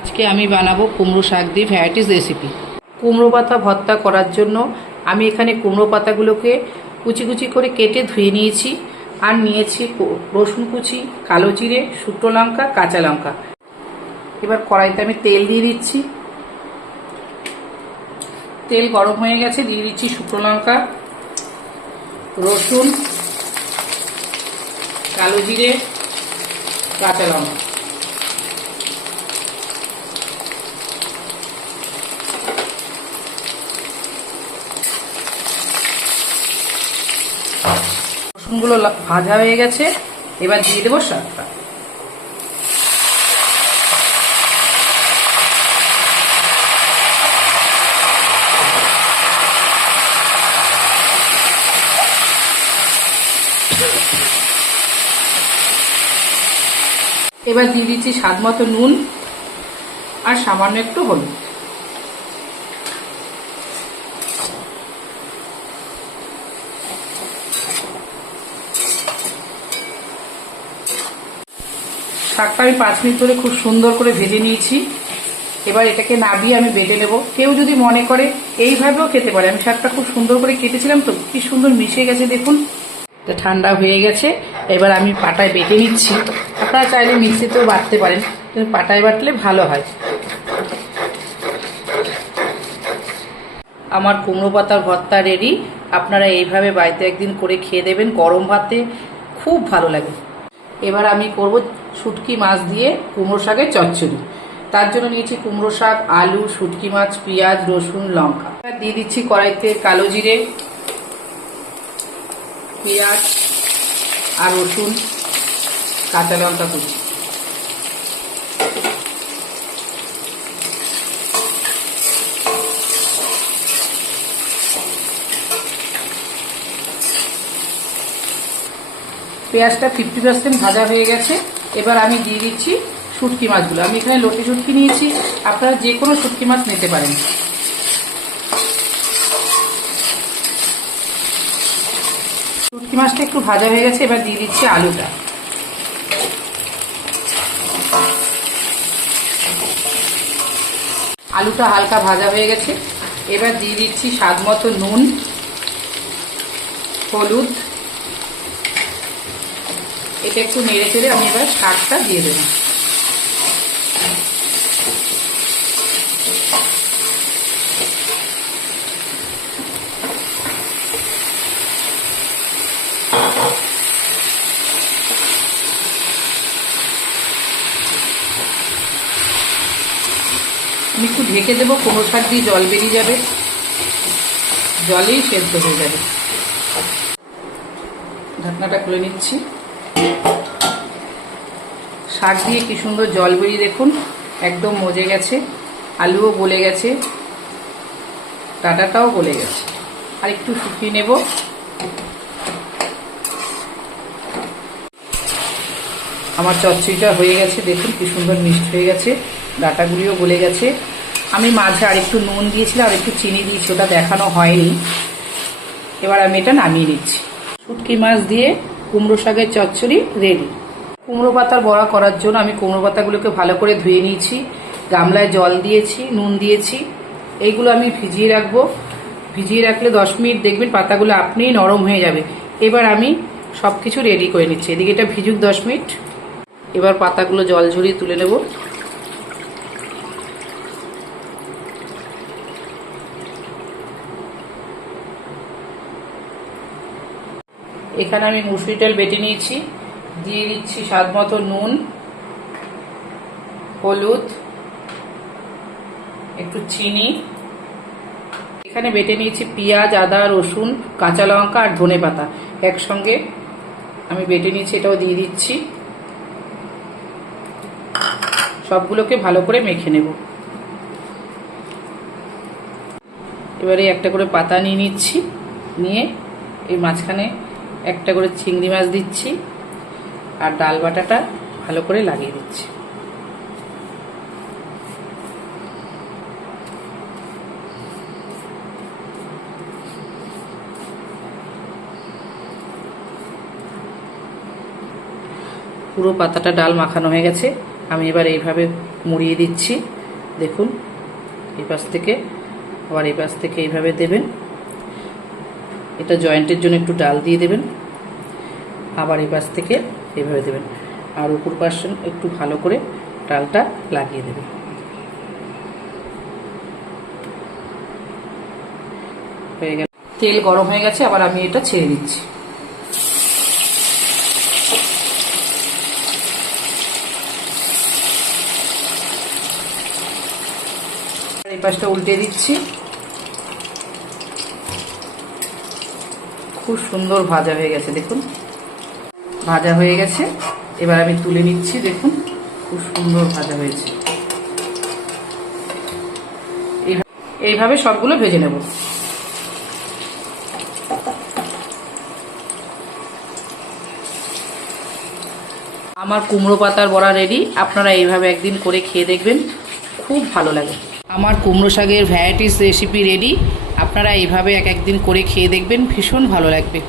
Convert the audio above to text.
আজকে আমি বানাবো কুমড়ো শাক দিয়ে ভ্যারাইটিস রেসিপি। কুমড়ো পাতা ভর্তা করার জন্য আমি এখানে কুমড়ো পাতাগুলোকে কুচি কুচি করে কেটে ধুয়ে নিয়েছি। আর নিয়েছি রসুন কুচি, কালো জিরে, শুকনো লঙ্কা, কাঁচা লঙ্কা। এবার কড়াইতে আমি তেল দিয়ে দিচ্ছি। তেল গরম হয়ে গেছে, দিয়ে দিচ্ছি শুকনো লঙ্কা, রসুন, কালো জিরে, কাঁচা লঙ্কা। রসুনগুলো ভাজা হয়ে গেছে, এবার দিয়ে দেবো শাকটা। এবার দিয়ে দিচ্ছি স্বাদ মতো নুন আর সামান্য একটু হলুদ। শাকটা আমি 5 মিনিট ধরে খুব সুন্দর করে ভেজে নিয়েছি। এবার এটাকে নাবিয়ে আমি বেটে নেব। কেউ যদি মনে করে এইভাবেও খেতে পারে। আমি শাকটা খুব সুন্দর করে কেটেছিলাম, তো কি সুন্দর মিশে গেছে দেখুন। এটা ঠান্ডা হয়ে গেছে, এবার আমি পাটায় বেটে নিচ্ছি। আপনারা চাইলে মিক্সিতেও বাটতে পারেন, কিন্তু পাটায় বাটলে ভালো হয়। আমার কুমড়ো পাতার ভর্তা রেডি। আপনারা এইভাবে বাড়িতে একদিন করে খেয়ে দেবেন, গরম ভাতে খুব ভালো লাগে। এবার আমি করব শুটকি মাছ দিয়ে কুমড়ো শাকের চচ্চড়ি। তার জন্য নিয়েছি কুমড়ো শাক, আলু, শুটকি মাছ, পেঁয়াজ, রসুন, লঙ্কা। এবার দিয়ে দিচ্ছি কড়াইতে কালো জিরে, পেঁয়াজ আর রসুন, কাঁচা লঙ্কা কুচি। পেঁয়াজটা 50% ভাজা হয়ে গেছে। এবার আমি দিয়ে দিচ্ছি শুটকি মাছগুলো। আমি এখানে লটি শুটকি নিয়েছি, আপনারা যে কোনো শুটকি মাছ নিতে পারেন। শুটকি মাছটা একটু ভাজা হয়ে গেছে, এবার দিয়ে দিচ্ছি আলুটা। আলুটা হালকা ভাজা হয়ে গেছে, এবার দিয়ে দিচ্ছি স্বাদ মতো নুন, হলুদ। এটা একটু নেড়ে চেড়ে আমি এবার শাকটা দিয়ে দেব। আমি একটু ঢেকে দেবো, কুমড়ো শাক দিয়ে জল বেরিয়ে যাবে, জলেই সেদ্ধ হয়ে যাবে। ঢাকনাটা খুলে নিচ্ছি। শাক দিয়ে কি সুন্দর জল বেরিয়ে দেখুন, একদম মজে গেছে। আলুও গলে গেছে, ডাঁটাটাও গলে গেছে। আর একটু শুকিয়ে নেব। আমার চচ্চড়িটা হয়ে গেছে, দেখুন কি সুন্দর মিষ্টি হয়ে গেছে, ডাঁটাগুলিও গলে গেছে। আমি মাঝে আর একটু নুন দিয়েছিলাম, আর একটু চিনি দিয়েছি, ওটা দেখানো হয়নি। এবার আমি এটা নামিয়ে নিচ্ছি। শুটকি মাছ দিয়ে কুমড়ো শাকের চচ্চড়ি রেডি। কুমড়ো পাতার বড়া করার জন্য আমি কুমড়ো পাতাগুলোকে ভালো করে ধুয়ে নিয়েছি, গামলায় জল দিয়েছি, নুন দিয়েছি। এইগুলো আমি ভিজিয়ে রাখবো। ভিজিয়ে রাখলে 10 মিনিট দেখবেন পাতাগুলো আপনিই নরম হয়ে যাবে। এবার আমি সব কিছু রেডি করে নিচ্ছি। এদিকে এটা ভিজুক 10 মিনিট। এবার পাতাগুলো জল ঝরিয়ে তুলে নেব। এখানে আমি মুসুরি ডাল বেটে নিয়েছি, দিয়ে দিচ্ছি স্বাদ মতো নুন, হলুদ, একটু চিনি। এখানে বেটে নিয়েছি পেঁয়াজ, আদা, রসুন, কাঁচা লঙ্কা আর ধনেপাতা একসঙ্গে আমি বেটে নিয়েছি, এটাও দিয়ে দিচ্ছি। সবগুলোকে ভালো করে মেখে নেব। এবারে একটা করে পাতা নিয়ে নিচ্ছি, নিয়ে এই মাঝখানে একটা করে চিংড়ি মাছ দিচ্ছি, আর ডাল বাটাটা ভালো করে লাগিয়ে দিচ্ছি। পুরো পাতাটা ডাল মাখানো হয়ে গেছে। আমি এবার এইভাবে মুড়িয়ে দিচ্ছি, দেখুন এই পাশ থেকে আবার এই পাশ থেকে এইভাবে দেবেন। এটা জয়েন্টের জন্য একটু ডাল দিয়ে দেবেন, আবার এই পাশ থেকে এইভাবে দেবেন, আর উপর পাশ একটু ভালো করে ডালটা লাগিয়ে দেবেন। হয়ে গেল, তেল গরম হয়ে গেছে, আবার আমি এটা ছেড়ে দিচ্ছি। এই পাশটা উল্টে দিচ্ছি। খুব সুন্দর ভাজা হয়ে গেছে, দেখুন ভাজা হয়ে গেছে। এবার আমি তুলে নিচ্ছি, দেখুন খুব সুন্দর ভাজা হয়েছে। এইভাবে সবগুলো ভেজে নেব। আমার কুমড়ো পাতার বড়া রেডি। আপনারা এইভাবে একদিন করে খেয়ে দেখবেন, খুব ভালো লাগে। আমার কুমড়ো শাকের ভ্যারাইটিস রেসিপি রেডি। আপনারা এইভাবে একদিন করে খেয়ে দেখবেন, ভীষণ ভালো লাগবে।